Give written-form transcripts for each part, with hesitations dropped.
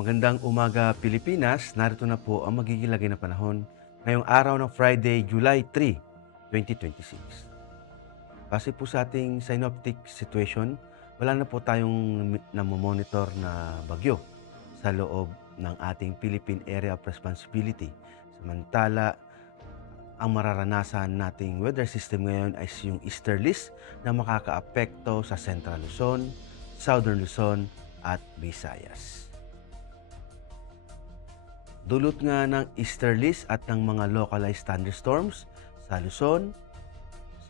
Magandang umaga Pilipinas, narito na po ang magiging lagay ng panahon ngayong araw ng Friday, July 3, 2026. Base po sa ating synoptic situation, wala na po tayong namomonitor na bagyo sa loob ng ating Philippine Area of Responsibility. Samantala, ang mararanasan nating weather system ngayon ay yung easterlies na makakaapekto sa Central Luzon, Southern Luzon at Visayas. Dulot nga ng easterlies at ng mga localized thunderstorms sa Luzon,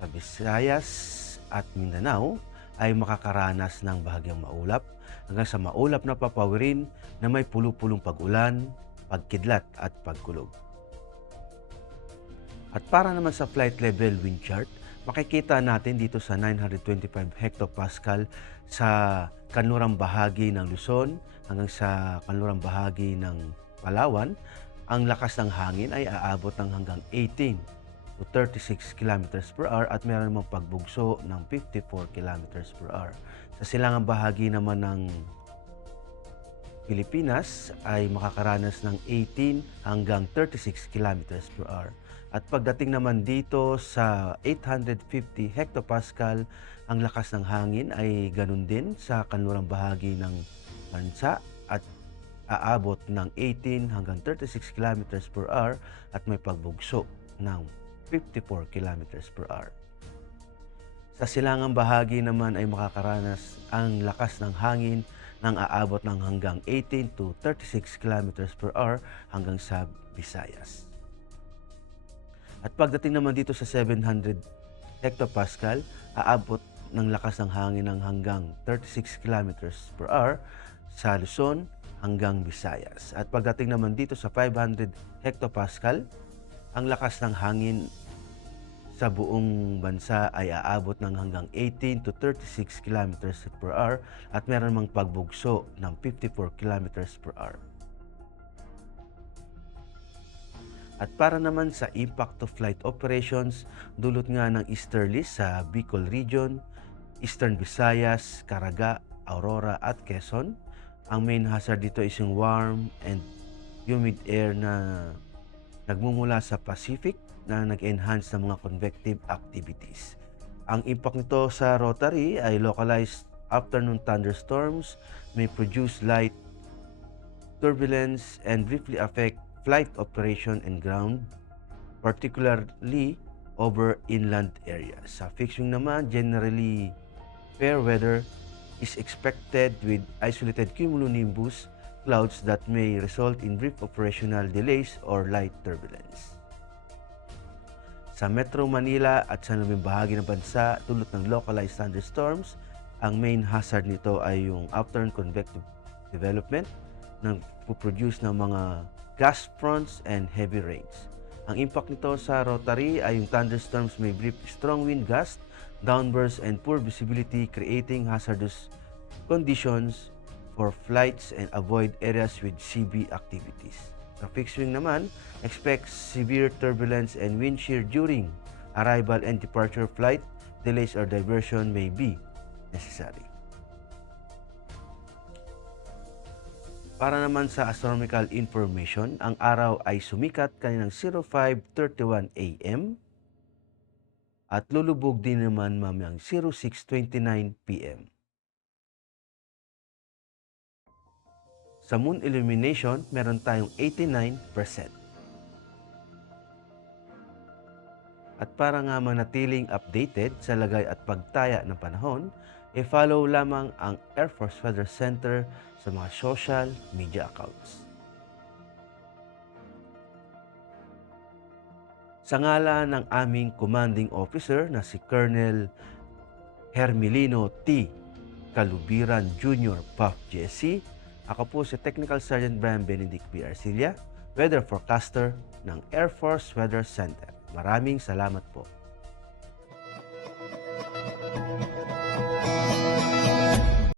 sa Visayas at Mindanao ay makakaranas ng bahagyang maulap hanggang sa maulap na papawirin na may pulupulong pag-ulan, pagkidlat at pagkulog. At para naman sa flight level wind chart, makikita natin dito sa 925 hectopascal sa kanlurang bahagi ng Luzon hanggang sa kanlurang bahagi ng Palawan, ang lakas ng hangin ay aabot ng hanggang 18 to 36 km per hour at meron namang pagbugso ng 54 km per hour. Sa silangang bahagi naman ng Pilipinas ay makakaranas ng 18 hanggang 36 km per hour. At pagdating naman dito sa 850 hectopascal, ang lakas ng hangin ay ganun din sa kanlurang bahagi ng bansa at aabot ng 18 hanggang 36 km per hour at may pagbugso ng 54 km per hour. Sa silangang bahagi naman ay makakaranas ang lakas ng hangin ng aabot ng hanggang 18 to 36 km per hour hanggang sa Visayas. At pagdating naman dito sa 700 hectopascal, aabot ng lakas ng hangin ng hanggang 36 km per hour sa Luzon hanggang Visayas. At pagdating naman dito sa 500 hectopascal, ang lakas ng hangin sa buong bansa ay aabot ng hanggang 18 to 36 km per hour at meron mang pagbugso ng 54 km per hour. At para naman sa impact to flight operations, dulot nga ng easterlies sa Bicol Region, Eastern Visayas, Caraga, Aurora at Quezon. Ang main hazard dito is yung warm and humid air na nagmumula sa Pacific na nag-enhance ng mga convective activities. Ang impact nito sa Rotary ay localized afternoon thunderstorms, may produce light turbulence and briefly affect flight operation and ground, particularly over inland areas. Sa fixing naman, generally fair weather is expected with isolated cumulonimbus clouds that may result in brief operational delays or light turbulence. Sa Metro Manila at sa lumang bahagi ng bansa, dulot ng localized thunderstorms, ang main hazard nito ay yung afternoon convective development na puproduce ng mga gust fronts and heavy rains. Ang impact nito sa Rotary ay yung thunderstorms may brief strong wind gust, downbursts and poor visibility, creating hazardous conditions for flights and avoid areas with CB activities. Sa fixed wing naman, expect severe turbulence and wind shear during arrival and departure flight. Delays or diversion may be necessary. Para naman sa astronomical information, ang araw ay sumikat kaninang 05:31 AM at lulubog din naman mamayang 06:29 PM. Sa moon illumination, meron tayong 89%. At para nga manatiling updated sa lagay at pagtaya ng panahon, i-follow lamang ang Air Force Weather Center sa mga social media accounts. Sa ngala ng aming commanding officer na si Colonel Hermelino T. Calubiran Jr. Puff JSC, ako po si Technical Sergeant Brian Benedict B. Arcilla, Weather Forecaster ng Air Force Weather Center. Maraming salamat po.